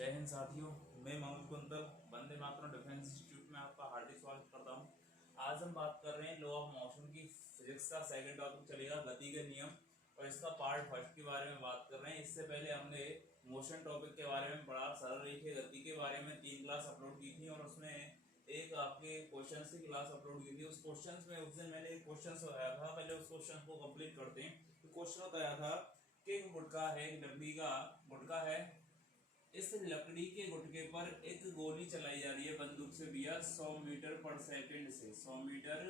जय हिंद साथियों, मैं Manoj quintal Vande Mataram defence institute में आपका हार्दिक स्वागत करता हूं। आज हम बात कर रहे हैं लॉ ऑफ मोशन की। फिजिक्स का सेकंड टॉपिक चलेगा गति के नियम, और इसका पार्ट फर्स्ट के बारे में बात कर रहे हैं। इससे पहले हमने मोशन टॉपिक के बारे में पढ़ा, सरल रेखीय गति के बारे में 3 क्लास अपलोड की थी, और उसमें एक आपके क्वेश्चन की क्लास अपलोड की थी। उस क्वेश्चन में उस दिन मैंने एक क्वेश्चन आया था, पहले उस क्वेश्चन को कंप्लीट करते हैं। तो क्वेश्चन आया था कि एक गुटका है, एक लकड़ी का गुटका है। इस लकड़ी के गुटके पर एक गोली चलाई जा रही है बंदूक से भैया 100 मीटर पर सेकंड से। 100 मीटर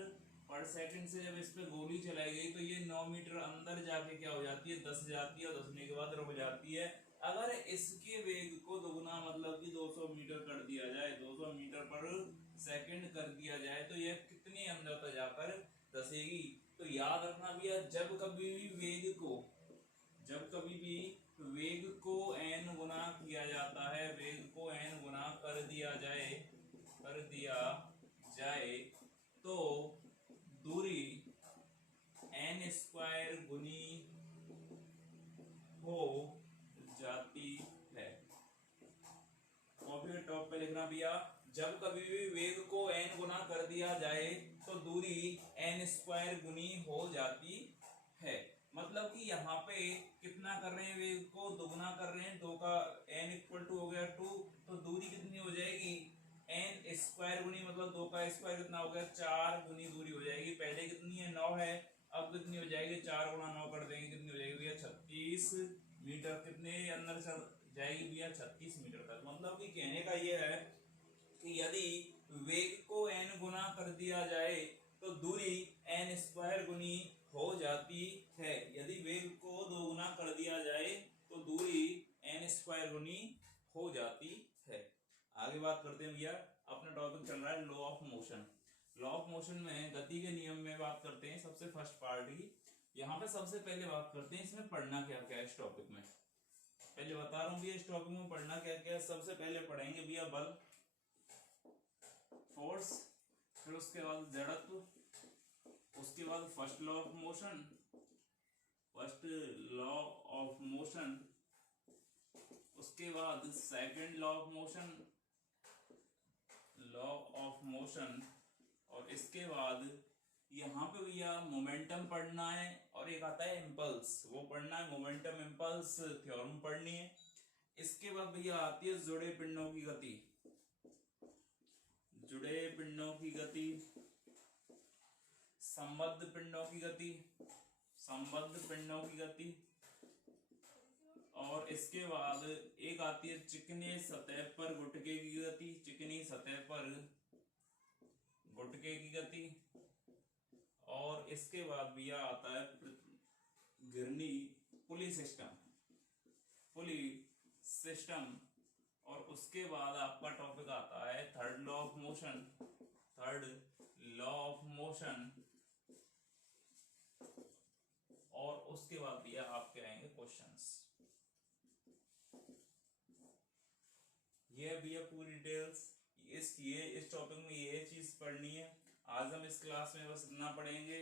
पर सेकंड से जब इस पे गोली चलाई गई तो ये 9 मीटर अंदर जाके क्या हो जाती है, दस जाती है, और दसने के बाद रुक जाती है। अगर इसके वेग को दोगुना मतलब कि 200 मीटर कर दिया जाए, 200 मीटर पर सेकंड कर दिया जाए, तो यह कितने अंदर तक जाकर दसेगी। तो याद रखना भैया, जब कभी भी वेग को n गुना किया जाता है, वेग को n गुना कर दिया जाए तो दूरी n स्क्वायर गुनी हो जाती है। कॉपी के टॉप पे लिखना भैया, जब कभी भी वेग को n गुना कर दिया जाए तो दूरी n स्क्वायर गुनी हो जाती है। मतलब कि यहाँ पे कितना कर रहे हैं, वेग को दोगुना कर रहे हैं, 2 का n इक्वल टू हो गया 2, तो दूरी कितनी हो जाएगी, n स्क्वायर गुनी मतलब 2 का स्क्वायर कितना हो गया 4 गुनी दूरी हो जाएगी। पहले कितनी है 9 है, अब कितनी हो जाएगी 4 गुना 9 कर देंगे, कितनी हो जाएगी भैया 36 मीटर। कितने अंदर चल जाएगी भैया 36 मीटर तक। मतलब कि कहने का ये है कि यदि वेग को n गुना कर दिया जाए तो दूरी n स्क्वायर गुनी हो जाती है। यदि वेग को 2 गुना कर दिया जाए तो दूरी n स्क्वायर गुनी हो जाती है। आगे बात करते हैं भैया, अपना टॉपिक चल रहा है law of motion. Law of motion में गति के नियम में बात करते हैं। सबसे फर्स्ट पार्ट ही यहाँ पे सबसे पहले बात करते हैं, इसमें पढ़ना क्या क्या है। इस टॉपिक में पहले बता रहा हूँ भैया, इस टॉपिक में पढ़ना क्या क्या है। सबसे पहले पढ़ेंगे भैया बल, फोर्स, फिर उसके बाद जड़त्व, उसके बाद फर्स्ट लॉ ऑफ मोशन, उसके बाद सेकंड लॉ ऑफ मोशन, और इसके बाद यहाँ पे भैया मोमेंटम पढ़ना है, और एक आता है इम्पल्स, वो पढ़ना है। मोमेंटम इम्पल्स थ्योरम पढ़नी है। इसके बाद भैया आती है जुड़े पिंडों की गति, संबद्ध पिंडों की गति, और इसके बाद एक आती है चिकने सतह पर गुटके की गति, और इसके बाद भैया आता है घिरनी पुली सिस्टम, और उसके बाद आपका टॉपिक आता है थर्ड लॉ ऑफ मोशन, और उसके बाद भैया आपके आएंगे क्वेश्चंस। ये भैया पूरी डिटेल्स इस टॉपिक में ये चीज पढ़नी है। आज हम इस क्लास में बस इतना पढ़ेंगे।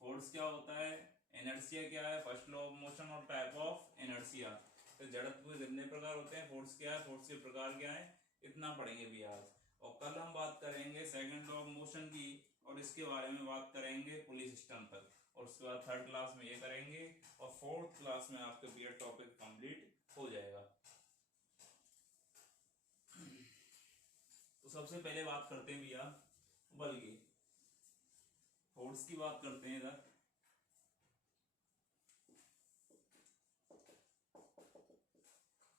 फोर्स क्या होता है, इनर्शिया क्या है, फर्स्ट लॉ ऑफ मोशन और टाइप ऑफ इनर्शिया, तो जड़त्व के कितने प्रकार होते हैं, फोर्स क्या है, फोर्स के प्रकार क्या है, इतना पढ़ेंगे भैया आज। और कल हम बात करेंगे सेकंड लॉ ऑफ मोशन की, और इसके बारे में बात करेंगे पुली सिस्टम तक, और उसके बाद थर्ड क्लास में ये करेंगे, और फोर्थ क्लास में आपके भैया टॉपिक कंप्लीट हो जाएगा। तो सबसे पहले बात करते हैं भैया बल की, फोर्स की बात करते हैं इधर।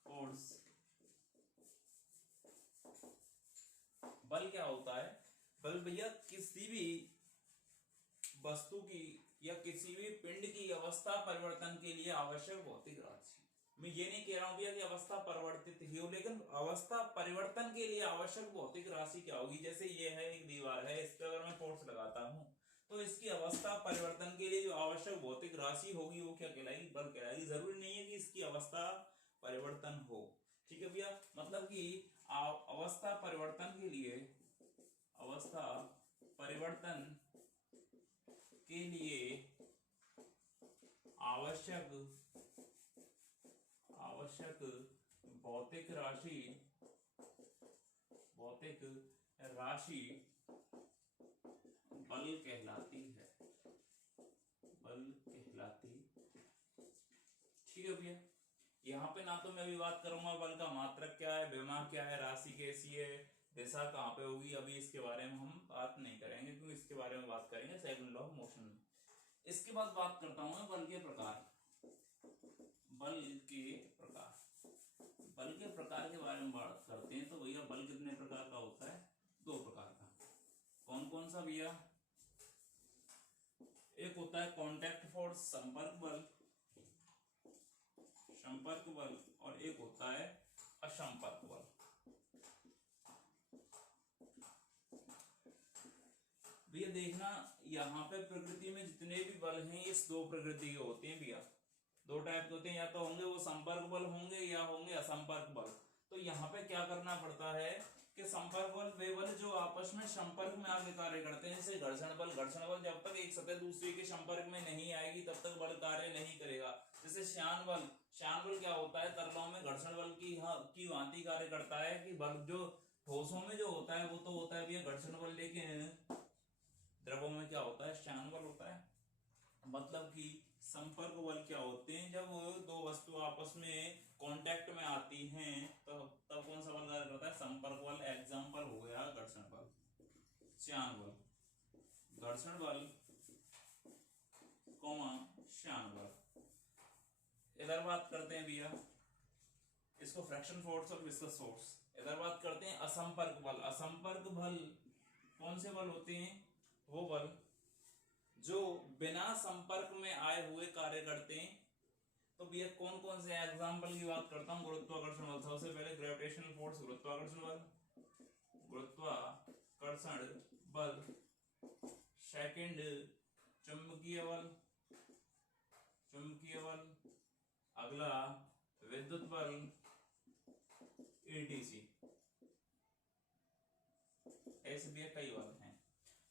फोर्स, बल क्या होता है, बल भैया किसी भी वस्तु की या किसी भी पिंड की अवस्था परिवर्तन के लिए आवश्यक भौतिक राशि। मैं ये नहीं कह रहा हूं भैया कि अवस्था परिवर्तित ही हो, लेकिन अवस्था परिवर्तन के लिए आवश्यक भौतिक राशि क्या होगी। जैसे ये है एक दीवार है, इस पर अगर मैं फोर्स लगाता हूं तो इसकी अवस्था परिवर्तन के लिए जो आवश्यक भौतिक राशि होगी वो क्या कहलाएगी, बल कहलाएगी। जरूरी नहीं है कि इसकी अवस्था परिवर्तन हो, ठीक है भैया। मतलब कि अवस्था परिवर्तन के लिए आवश्यक भौतिक राशि बल कहलाती है, बल कहलाती। ठीक है भैया, यहाँ पे ना तो मैं अभी बात करूंगा बल का मात्रक क्या है, विभवांक क्या है, राशि कैसी है, दिशा कहाँ पे होगी, अभी इसके बारे में हम बात नहीं करेंगे क्योंकि इसके बारे में बात करेंगे सेकंड लॉ ऑफ मोशन में। इसके बाद बात करता हूं मैं बल के प्रकार। बल के प्रकार, बल के प्रकार के बारे में बात करते हैं। तो भैया बल कितने प्रकार का होता है? 2 प्रकार का। कौन कौन सा भैया? एक होता है कॉन्टैक्ट फोर्स, संपर्क बल, संपर्क बल, और एक होता है असंपर्क बल। भैया देखना, यहाँ पे प्रकृति में जितने भी बल हैं इस 2 प्रकृति के होते हैं भैया। 2 टाइप के होते हैं, या तो होंगे वो संपर्क बल होंगे या होंगे असंपर्क बल। तो यहाँ पे क्या करना पड़ता है कि संपर्क बल वे बल जो आपस में संपर्क में आके कार्य करते हैं, जैसे घर्षण बल। घर्षण बल जब तक एक सतह दूसरे के संपर्क में नहीं आएगी तब तक बल कार्य नहीं करेगा। जैसे श्यान बल, श्यान बल क्या होता है? तरलों में घर्षण बल की भांति कार्य करता है कि बल जो ठोसों में जो होता है वो तो होता है भैया घर्षण बल, लेकिन द्रवों में क्या होता है? श्यान बल होता है। मतलब कि संपर्क बल क्या होते हैं? जब 2 वस्तु आपस में कांटेक्ट में आती हैं तो तब कौन सा बल कार्य करता है? संपर्क बल। एग्जांपल हो गया घर्षण बल, श्यान बल। घर्षण बल कौमा श्यान बल। इधर बात करते हैं भैया इसको फ्रैक्शन फोर्स और विस्कस फोर्स। इधर बात करते हैं असंपर्क बल। असंपर्क बल कौन से बल होते हैं? वो बल जो बिना संपर्क में आए हुए कार्य करते हैं। तो भैया कौन कौन से? एग्जांपल की बात करता हूं। गुरुत्वाकर्षण बल, सबसे पहले ग्रेविटेशनल फोर्स गुरुत्वाकर्षण बल, गुरुत्वाकर्षण बल। सेकंड चुंबकीय बल, चुंबकीय बल। अगला विद्युत बल, ईटीसी। ऐसे भी कई बल हैं।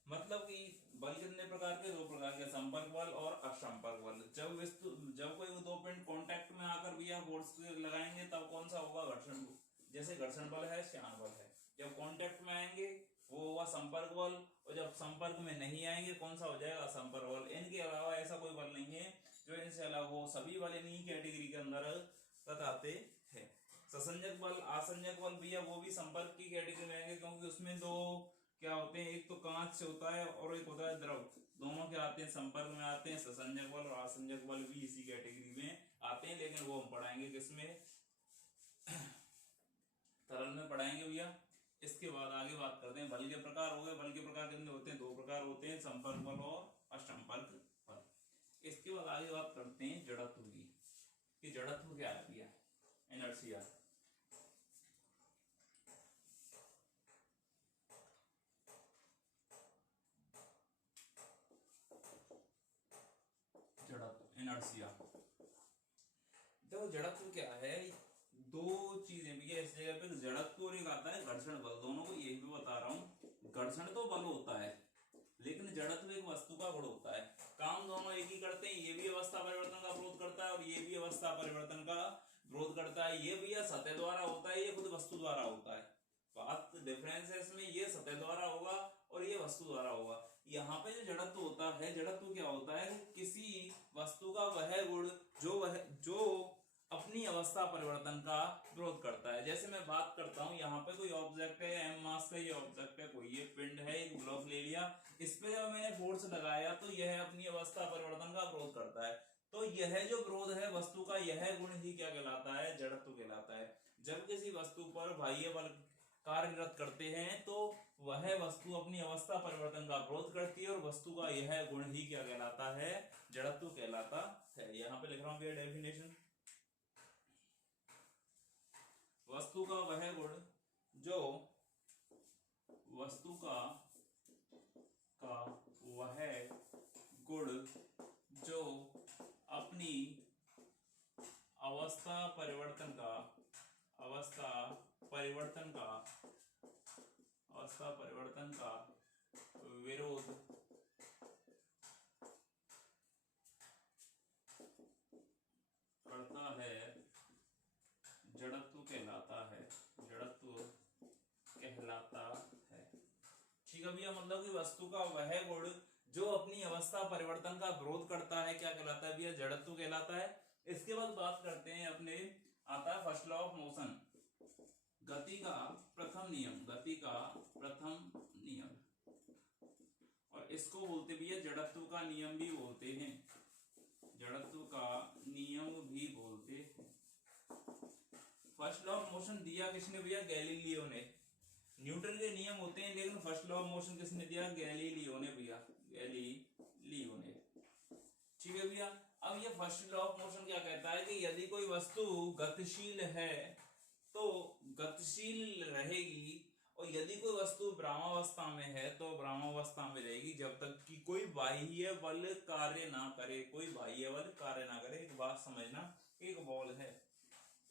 मतलब कि बल कितने प्रकार के? 2 प्रकार के, संपर्क बल और असंपर्क बल। जब कोई 2 पिंड कांटेक्ट में आकर भैया फोर्स लगाएंगे तब कौन सा होगा? घर्षण। जैसे घर्षण बल है, श्यान बल है। जब कांटेक्ट में आएंगे वो होगा संपर्क बल, और जब संपर्क में नहीं आएंगे कौन सा हो जाएगा? असंपर्क बल। इनके अलावा ऐसा कोई बल नहीं है जो इनसे अलग हो, सभी बल इन्हीं कैटेगरी के अंदर आते हैं। ससंजक बल, आसंजक बल भैया वो भी संपर्क की कैटेगरी में आएंगे क्योंकि उसमें 2 क्या होते हैं? एक तो कांच से होता है और एक होता है द्रव। दोनों क्या आते हैं? संपर्क में आते हैं। ससंजक बल और आसंजक बल भी इसी कैटेगरी में आते हैं, लेकिन वो हम पढ़ाएंगे किसमें? तरल में पढ़ाएंगे भैया। इसके बाद आगे बात करते हैं बल के प्रकार हो गए। बल के प्रकार कितने होते हैं? 2 प्रकार होते हैं, संपर्क बल और असंपर्क बल। इसके बाद आगे बात करते हैं जड़त्व की, कि जड़त्व क्या है भैया? इनर्शिया। जड़त्व, इनर्शिया। देखो जड़त्व क्या है? 2 चीजें भी है इस जगह पे, जड़त्व और एक आता है घर्षण बल। दोनों को यही भी बता रहा हूँ। घर्षण तो बल होता है लेकिन जड़त्व एक वस्तु का गुण होता है। काम दोनों एक ही करते हैं। ये भी अवस्था परिवर्तन का विरोध करता है और ये भी अवस्था परिवर्तन का विरोध करता है। ये भैया सतह द्वारा होता है, ये खुद वस्तु द्वारा होता है। बात डिफरेंस है इसमें, ये सतह द्वारा होगा और ये वस्तु द्वारा होगा। यहाँ पे जो जड़त्व होता है, जड़त्व क्या होता है? किसी वस्तु का वह गुण जो अपनी अवस्था परिवर्तन का विरोध करता है। जैसे मैं बात करता हूँ, यहाँ पे कोई ऑब्जेक्ट है, एम मास का ये ऑब्जेक्ट है, कोई ये पिंड है, एक ब्लॉक ले लिया, इस पे जब मैंने फोर्स लगाया तो यह अपनी अवस्था परिवर्तन का विरोध करता है। तो यह जो विरोध है वस्तु का, यह गुण ही क्या कहलाता है? जड़त्व कहलाता है। जब किसी वस्तु पर बाह्य बल कार्यरत करते हैं तो वह वस्तु अपनी अवस्था परिवर्तन का विरोध करती है और वस्तु का यह गुण ही क्या कहलाता है? जड़त्व कहलाता है। यहाँ पे लिख रहा हूँ भैया डेफिनेशन। वस्तु का वह गुण जो वस्तु का वह गुण जो अपनी अवस्था परिवर्तन का विरोध करता है, जड़त्व ठीक है भैया, मतलब कि वस्तु का वह गुण जो अपनी अवस्था परिवर्तन का विरोध करता है क्या कहलाता है भैया, जड़त्व कहलाता है। इसके बाद बात करते हैं अपने, आता है फर्स्ट लॉ ऑफ मोशन, गति का प्रथम नियम, गति का प्रथम नियम, और इसको बोलते भैया जड़त्व का नियम भी बोलते हैं, जड़त्व का नियम भी बोलते हैं। फर्स्ट लॉ ऑफ मोशन दिया किसने भैया, गैलीलियो ने। न्यूटन के नियम होते हैं लेकिन फर्स्ट लॉ ऑफ मोशन किसने दिया, गैलीलियो ने भैया, गैलीलियो ने। ठीक है भैया, अब ये फर्स्ट लॉ ऑफ मोशन क्या कहता है कि यदि कोई वस्तु गतिशील है तो गतिशील रहेगी, और यदि कोई वस्तु विरामावस्था में है तो विरामावस्था में रहेगी जब तक कि कोई बाह्य बल कार्य ना करे, कोई बाह्य बल कार्य ना करे। एक बात समझना, एक बॉल है,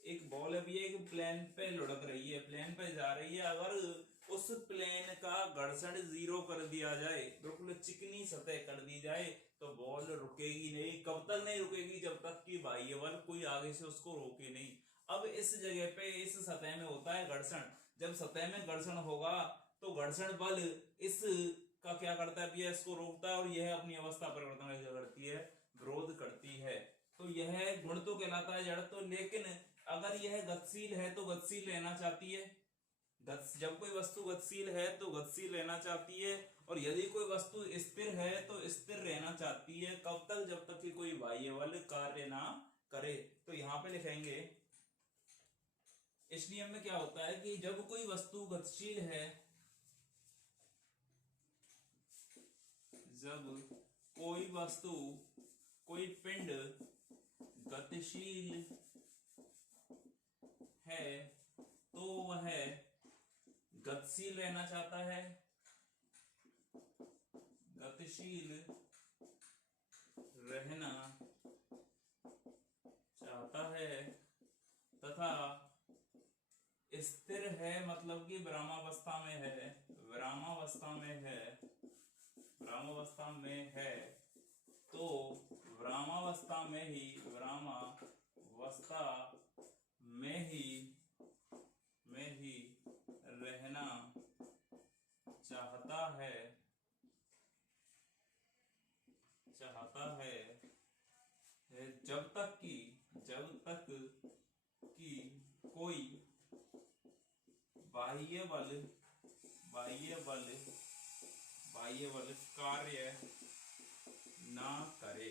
एक बॉल है भैया, एक प्लेन पे लुढ़क रही है, प्लेन पे जा रही है, अगर उस प्लेन का घर्षण 0 कर दिया जाए, बिल्कुल चिकनी सतह कर दी जाए, तो बॉल रुकेगी नहीं। कब तक नहीं रुकेगी, जब तक कि बाह्य बल कोई आगे से उसको रोके नहीं। अब इस जगह पे इस सतह में होता है घर्षण, जब सतह में घर्षण होगा तो घर्षण बल इस का क्या करता है भैया, इसको रोकता है, और यह अपनी अवस्था परिवर्तन करती है, विरोध करती है। तो यह गुण तो कहलाता है जड़त्व, लेकिन अगर यह गतिशील है तो गतिशील रहना चाहती है, जब कोई वस्तु गतिशील है तो गतिशील रहना चाहती है, और यदि कोई वस्तु स्थिर है तो स्थिर रहना चाहती है। कब तक, जब तक कि कोई बाह्य बल कार्य ना करे। तो यहाँ पे लिखेंगे, इस नियम में क्या होता है कि जब कोई वस्तु गतिशील है, जब कोई वस्तु, कोई पिंड गतिशील है तो वह गतिशील रहना चाहता है, गतिशील रहना चाहता है, तथा स्थिर है, मतलब कि विरामावस्था में है, विरामावस्था में है, विरामावस्था में है, तो विरामावस्था में ही, विरामावस्था में ही रहना चाहता है, जब तक कि कोई बाह्य बल कार्य ना करे।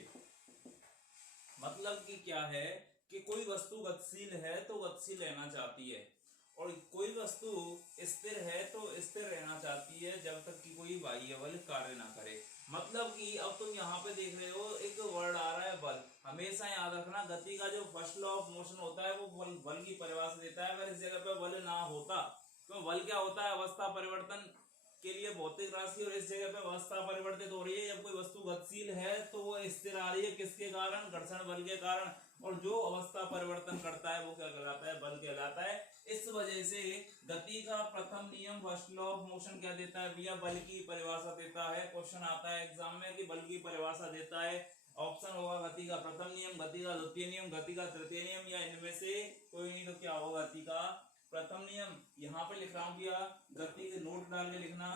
मतलब कि क्या है कि कोई वस्तु गतिशील है तो गतिशील रहना चाहती है, और कोई वस्तु स्थिर है तो स्थिर रहना चाहती है जब तक कि कोई बाह्य बल कार्य ना करे। मतलब कि अब तुम यहाँ पे देख रहे हो एक वर्ड आ रहा है बल। हमेशा याद रखना, गति का जो फर्स्ट लॉ ऑफ मोशन होता है वो बल की परिभाषा देता है। अगर इस जगह पे बल ना होता तो बल क्या होता है, अवस्था परिवर्तन के लिए भौतिक राशि, और इस जगह पे अवस्था परिवर्तित हो रही है। जब कोई वस्तु गतिशील है तो वो स्थिर आ रही है, किसके कारण, घर्षण बल के कारण, और जो अवस्था परिवर्तन करता है वो क्या कहलाता है, बल कहलाता है। इस वजह से गति का प्रथम नियम फर्स्ट लॉ ऑफ मोशन क्या देता है भैया, बल की परिभाषा देता है। क्वेश्चन आता है एग्जाम में कि बल की परिभाषा देता है। ऑप्शन होगा गति का प्रथम नियम, गति का द्वितीय नियम, गति का तृतीय नियम, या इनमें से कोई नहीं। तो क्या होगा, गति का प्रथम नियम। यहाँ पे लिख रहा हूं भैया, गति के नोट डाल के लिखना,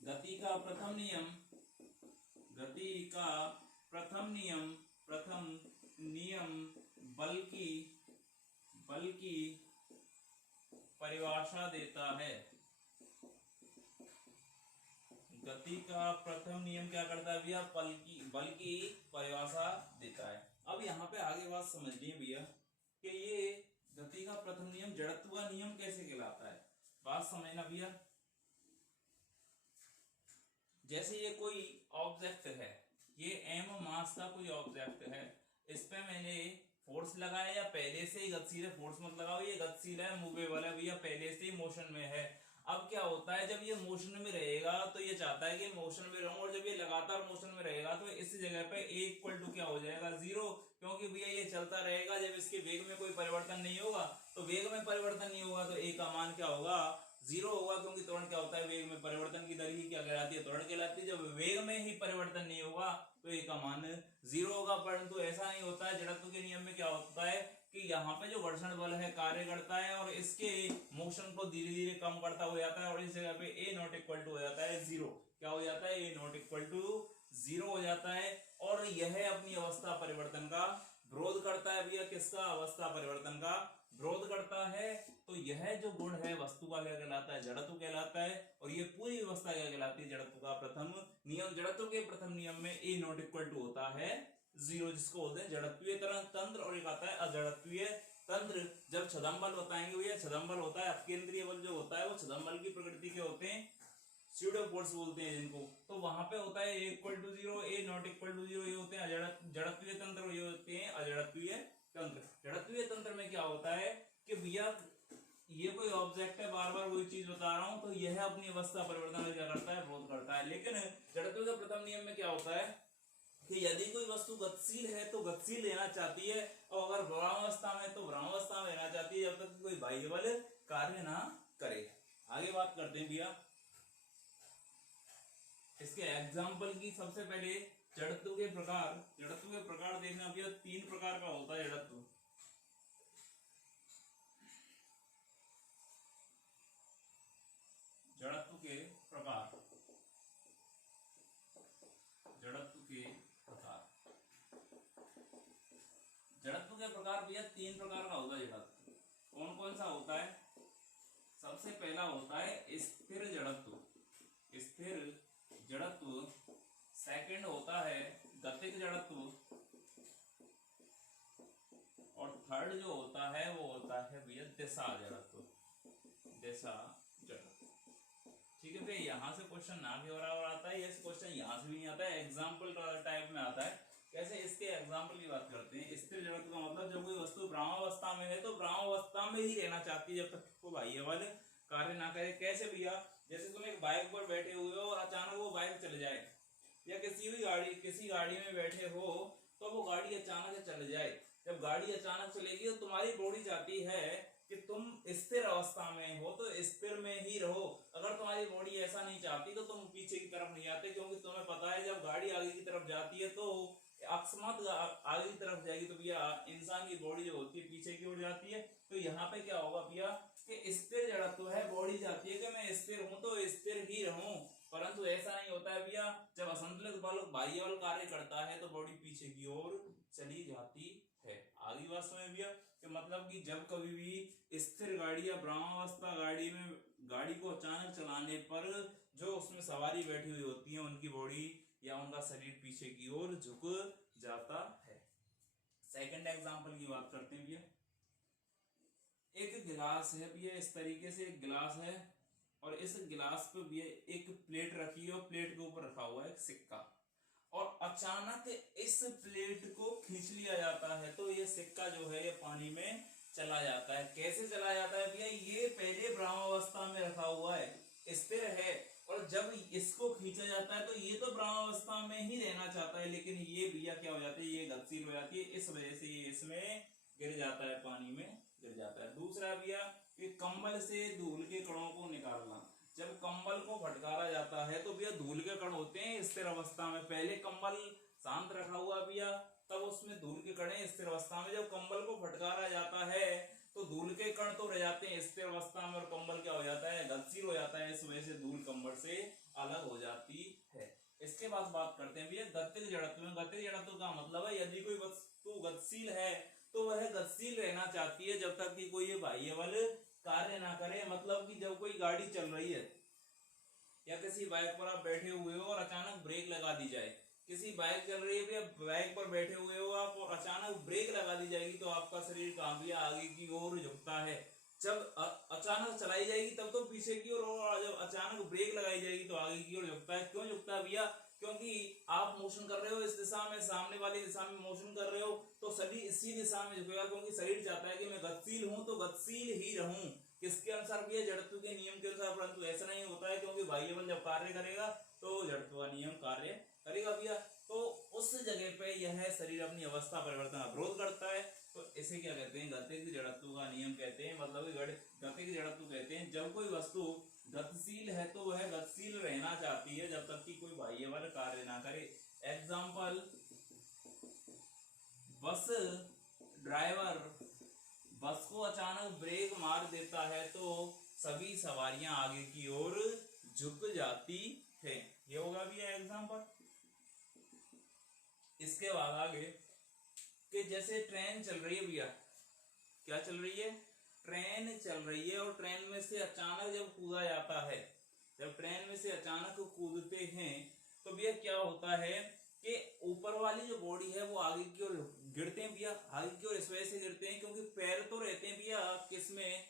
गति का प्रथम नियम, गति का प्रथम नियम, प्रथम नियम बल की परिभाषा देता है। गति का प्रथम नियम क्या करता है भैया, बल की परिभाषा देता है। अब यहाँ पे आगे बात समझनी है भैया कि ये गति का प्रथम नियम जड़त्व का नियम कैसे कहलाता है। बात समझना भैया, जैसे ये कोई ऑब्जेक्ट है, ये m मास का कोई ऑब्जेक्ट है, इस पे मैंने फोर्स लगाया, या पहले से ही गतिशील है, फोर्स मत लगाओ, ये गतिशील है, मूवेबल है भैया, पहले से ही मोशन में है। अब क्या होता है, जब ये मोशन में रहेगा तो ये चाहता है कि मोशन में रहूं, और जब ये लगातार मोशन में रहेगा तो इस जगह पे a इक्वल टू क्या हो जाएगा, 0, क्योंकि भैया ये चलता रहेगा। जब इसके वेग में कोई परिवर्तन नहीं होगा, तो वेग में परिवर्तन नहीं होगा तो a का मान क्या होगा, 0 होगा, क्योंकि त्वरण क्या होता है, वेग में परिवर्तन की दर ही क्या कहलाती है, त्वरण कहलाती है। जब वेग में ही परिवर्तन नहीं होगा तो a का मान 0 होगा। परंतु ऐसा नहीं होता है, जड़त्व के नियम में क्या होता है कि यहाँ पे जो घर्षण बल है कार्य करता है और इसके मोशन को धीरे धीरे कम करता हो जाता है और इस जगह पे ए नॉट इक्वल टू हो जाता है जीरो। क्या हो जाता है? ए नॉट इक्वल टू जीरो हो जाता है और यह अपनी अवस्था परिवर्तन का विरोध करता है भैया। किसका? अवस्था परिवर्तन का विरोध करता है। तो यह जो गुण है वस्तु का क्या कहलाता है? जड़त्व कहलाता है। और ये पूरी व्यवस्था क्या कहलाती है? जड़त्व का प्रथम नियम। जड़त्व के प्रथम नियम में ए नॉट इक्वल टू होता है जीरो, जिसको बोलते हैं जड़त्वीय तरंग तंत्र। और एक आता है अजड़त्वीय तंत्र। जब छदम बल बताएंगे भैया, छदम बल होता है अपकेंद्रीय बल जो होता है वो छदम बल की प्रकृति के होते हैं, स्यूडो फोर्स बोलते हैं जिनको। तो वहां पे होता है A equal to zero, A not equal to zero, ये होते हैं जड़त्वीय तंत्र, ये होते हैं अजड़त्वीय तंत्र। जड़त्वीय तंत्र में क्या होता है कि भैया ये कोई ऑब्जेक्ट है, बार बार वही चीज बता रहा हूं, तो यह अपनी अवस्था परिवर्तन में क्या करता है? विरोध करता है। लेकिन जड़त्व के प्रथम नियम में क्या होता है कि यदि कोई वस्तु गतिशील है तो गतिशील रहना चाहती है, और अगर विरामावस्था में तो विरामावस्था में रहना चाहती है, जब तक कोई बाह्य बल कार्य ना करे। आगे बात करते हैं भैया इसके एग्जाम्पल की। सबसे पहले जड़त्व के प्रकार। जड़त्व के प्रकार देखना भैया, तीन प्रकार का होता है जड़त्व। जड़त्व के प्रकार, जड़त्व के प्रकार, जड़त्व के प्रकार भैया तीन प्रकार का होता है जड़त्व। कौन कौन सा होता है? सबसे पहला होता है स्थिर जड़त्व, स्थिर जड़त्व। सेकंड होता है गतिज जड़त्व, और थर्ड जो होता है वो होता है भैया दिशा जड़त्व, दिशा जड़त्व। ठीक है भैया, यहाँ से क्वेश्चन ना भी बराबर आता है, ये क्वेश्चन यहाँ से भी नहीं आता है, एग्जाम्पल टाइप में आता है। कैसे? इसके एग्जाम्पल की बात करते हैं। स्थिर जड़त्व का मतलब जब कोई वस्तु ब्रह्मावस्था में है तो ब्रह्मावस्था में ही रहना चाहती है जब तक वो बाह्य बल कार्य ना करे। कैसे भैया? जैसे तुम एक बाइक पर बैठे हुए हो और अचानक वो बाइक चल जाए, या किसी गाड़ी में बैठे हो तो वो गाड़ी अचानक चल जाए। जब गाड़ी अचानक चलेगी तो तुम्हारी बॉडी चाहती है कि तुम स्थिर अवस्था में हो तो स्थिर में ही रहो। अगर तुम्हारी बॉडी ऐसा नहीं चाहती तो तुम पीछे की तरफ नहीं आते, क्योंकि तुम्हें पता है जब गाड़ी आगे की तरफ जाती है तो अकस्मात आगे की तरफ जाएगी तो भैया इंसान की बॉडी जो होती है पीछे की ओर जाती है। तो यहाँ पे क्या होगा भैया कि स्थिर जड़त्व है, बॉडी चाहती है कि मैं स्थिर हूं तो स्थिर ही रहूं, परंतु ऐसा नहीं होता है भैया। जब असंतुलित बल बाह्य बल कार्य करता है तो बॉडी पीछे की ओर चली जाती है। आगे बात समझ भैया कि मतलब कि जब कभी भी स्थिर गाड़ी या ब्रह्मावस्था गाड़ी में गाड़ी को अचानक चलाने पर जो उसमें सवारी बैठी हुई होती है उनकी बॉडी या उनका शरीर पीछे की ओर झुक जाता है। सेकंड एग्जांपल की बात करते हैं भैया। एक गिलास है भैया, इस तरीके से एक गिलास है और इस गिलास पे भैया एक प्लेट रखी है और प्लेट के ऊपर रखा हुआ है एक सिक्का, और अचानक इस प्लेट को खींच लिया जाता है तो ये सिक्का जो है ये पानी में चला जाता है। कैसे चला जाता है भैया? ये पहले ब्रह्मावस्था में रखा हुआ है, स्थिर है, और जब इसको खींचा जाता है तो ये तो ब्रह्मावस्था में ही रहना चाहता है, लेकिन ये भैया क्या हो जाती है? ये गतिशील हो जाती है, इस वजह से ये इसमें गिर जाता है, पानी में गिर जाता है। दूसरा भैया कि कंबल से धूल के कणों को निकालना। जब कंबल को फटकारा जाता है तो भैया धूल के कण होते हैं स्थिर अवस्था में, पहले कंबल शांत रखा हुआ भैया तब उसमें धूल के कण स्थिर अवस्था में, जब कंबल को फटकारा जाता है तो धूल के कण तो रह जाते हैं स्थिर अवस्था में और कंबल क्या हो जाता है? गतिशील हो जाता है, इस वजह से धूल कंबल से अलग हो जाती है। इसके बाद बात करते हैं भैया गतिज जड़त्व में। गतिज जड़त्व का मतलब है यदि कोई वस्तु गतिशील है तो वह गतिशील रहना चाहती है जब तक कि कोई बाह्य बल कार्य ना करे। मतलब कि जब कोई गाड़ी चल रही है या किसी बाइक पर आप बैठे हुए हो और अचानक ब्रेक लगा दी जाए, किसी बाइक चल रही है भैया, बाइक पर बैठे हुए हो आप और अचानक ब्रेक लगा दी जाएगी तो आपका शरीर कहाँ भैया? आगे की ओर झुकता है। जब अचानक चलाई जाएगी तब तो पीछे की ओर, और जब अचानक ब्रेक लगाई जाएगी तो आगे की ओर झुकता है। क्यों झुकता है भैया? क्योंकि आप मोशन कर रहे हो इस दिशा में, सामने वाली दिशा में मोशन कर रहे हो तो शरीर इसी दिशा में झुकेगा, क्योंकि शरीर चाहता है कि मैं गतिशील हूं तो गतिशील ही रहूं। किसके अनुसार भैया? जड़त्व के नियम के अनुसार। परंतु ऐसा नहीं होता है, क्योंकि बाह्य बल जब कार्य करेगा तो जड़त्व का नियम कार्य करेगा भैया। तो उस जगह पे यह शरीर अपनी अवस्था परिवर्तन का विरोध करता है, तो इसे क्या कहते हैं? गतिज जड़त्व का नियम कहते हैं। मतलब गतिज जड़त्व कहते हैं जब कोई वस्तु गतिशील है तो वह गतिशील रहना चाहती है जब तक कि कोई बाह्य बल कार्य ना करे। एग्जाम्पल, बस ड्राइवर ब्रेक मार देता है तो सभी सवारियां आगे की ओर झुक जाती है। ये होगा भी एग्जाम्पल। इसके बाद आगे कि जैसे ट्रेन चल रही है भैया, क्या चल रही है, ट्रेन चल रही है और ट्रेन में से अचानक जब कूदा जाता है, जब ट्रेन में से अचानक कूदते हैं तो भैया क्या होता है कि ऊपर वाली जो बॉडी है वो आगे की ओर गिरते हैं भैया, आगे की ओर इस वजह से गिरते हैं क्योंकि पैर तो रहते हैं भैया किसमें,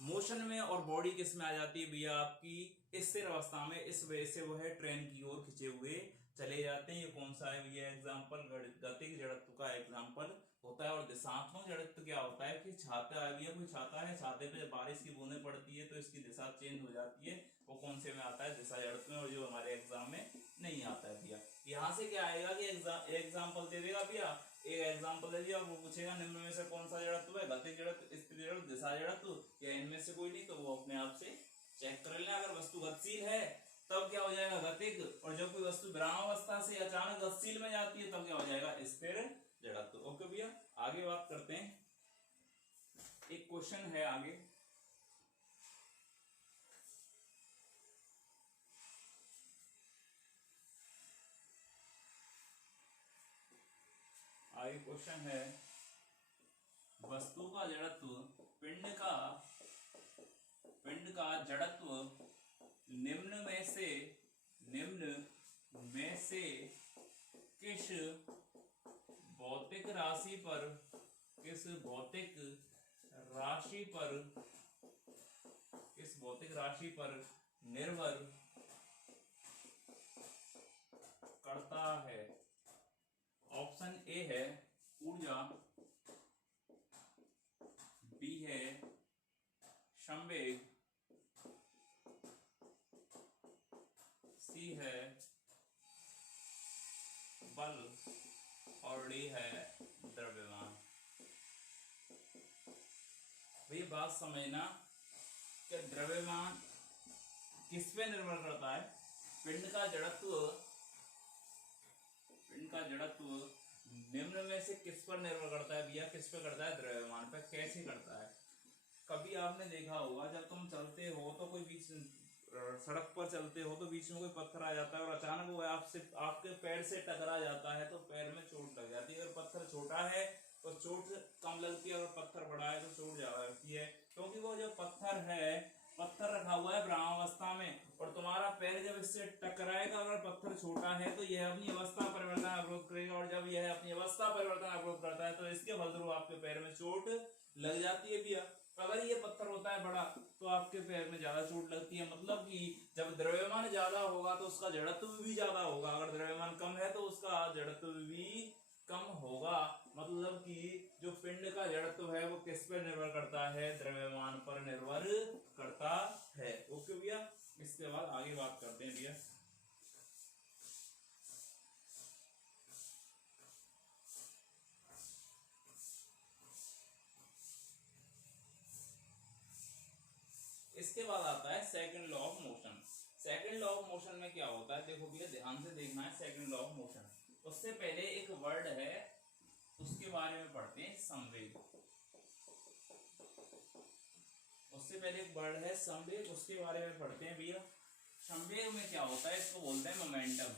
मोशन में, और बॉडी किस में आ जाती है भैया आपकी स्थिर अवस्था में। इस वजह से वो है ट्रेन की ओर खिंचे हुए चले जाते हैं। ये कौन सा है भैया एग्जाम्पल, गतिक जड़त्व का एग्जाम्पल होता है। और दिशात्मक जड़त्व क्या होता है कि छाता है भैया, कोई छाता है, छाते पे जब बारिश की बूंदें पड़ती है तो इसकी दिशा चेंज हो जाती है, वो कौन से में आता है, दिशा जड़त्व में, और जो हमारे एग्जाम में नहीं आता है भैया। यहाँ से क्या आएगा कि एग्जाम्पल दे देगा भैया, एक एग्जाम्पल दे दिया, वो पूछेगा निम्न में से कौन सा जड़त्व है, गतिक जड़त्व, स्थिर जड़त्व, दिशा जड़त्व या इनमें से कोई नहीं, तो वो अपने आप से चेक कर लेना। अगर वस्तु गतिशील है तब क्या हो जाएगा गतिक, और जब कोई वस्तु विरामावस्था से अचानक गतिशील में जाती है तब क्या हो जाएगा स्थिर जड़त्व। ओके भैया, आगे बात करते हैं। एक क्वेश्चन है आगे, आगे क्वेश्चन है वस्तु का जड़त्व, पिंड का जड़त्व निम्न में से किस भौतिक राशि पर निर्भर करता है। ऑप्शन ए है ऊर्जा, बी है संवेग, सी है बल, और डी है द्रव्यमान। भैया बात समझना कि द्रव्यमान किस पे निर्भर करता है, पिंड का जड़त्व निम्न में से किस पर निर्भर करता है भैया, किस पे करता है, द्रव्यमान पे। कैसे करता है, कभी आपने देखा होगा जब तुम चलते हो तो कोई बीच सड़क पर चलते हो तो बीच में कोई पत्थर आ जाता है और अचानक वो आपके पैर से टकरा जाता है तो पैर में चोट लग जाती है। अगर पत्थर छोटा है तो चोट कम लगती है, अगर पत्थर बड़ा है तो चोट ज्यादा लगती है, क्योंकि वो जो पत्थर रखा हुआ है ब्रह्मावस्था में, और तुम्हारा पैर जब इससे टकराएगा, अगर पत्थर छोटा है तो यह अपनी अवस्था परिवर्तन अवरोध करेगा, और जब यह अपनी अवस्था परिवर्तन अवरोध करता है तो इसके फलस्वरूप आपके पैर में चोट लग जाती है भैया। अगर ये पत्थर होता है बड़ा तो आपके पैर में ज्यादा चोट लगती है, मतलब कि जब द्रव्यमान ज्यादा होगा तो उसका जड़त्व भी ज्यादा होगा, अगर द्रव्यमान कम है तो उसका जड़त्व भी कम होगा। मतलब कि जो पिंड का जड़त्व है वो किस पर निर्भर करता है, द्रव्यमान पर निर्भर करता है। ओके भैया, इसके बाद आगे बात करते हैं भैया। इसके बाद आता है second law of motion. Second law of motion में क्या होता है, देखो भैया ध्यान से देखना है सेकंड लॉ ऑफ मोशन। उससे पहले एक वर्ड है उसके बारे में पढ़ते हैं, संवेग। उससे पहले एक वर्ड है संवेग, उसके बारे में पढ़ते हैं भैया। संवेग में क्या होता है, इसको बोलते हैं मोमेंटम।